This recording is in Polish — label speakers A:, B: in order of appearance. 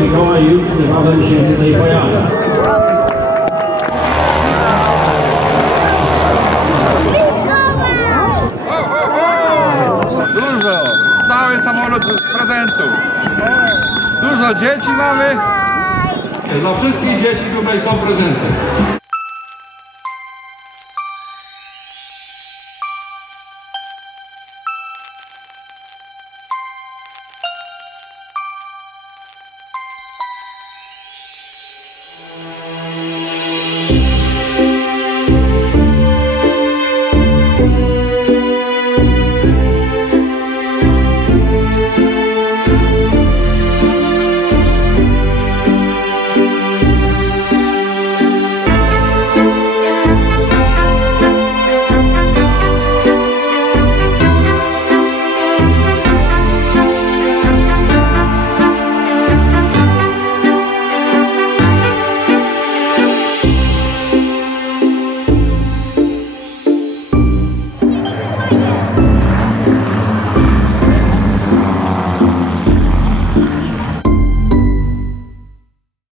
A: Mikołaj już niebawem się tutaj pojawia.
B: Dużo! Cały samolot prezentów. Dużo dzieci mamy. Dla wszystkich dzieci tutaj są prezenty.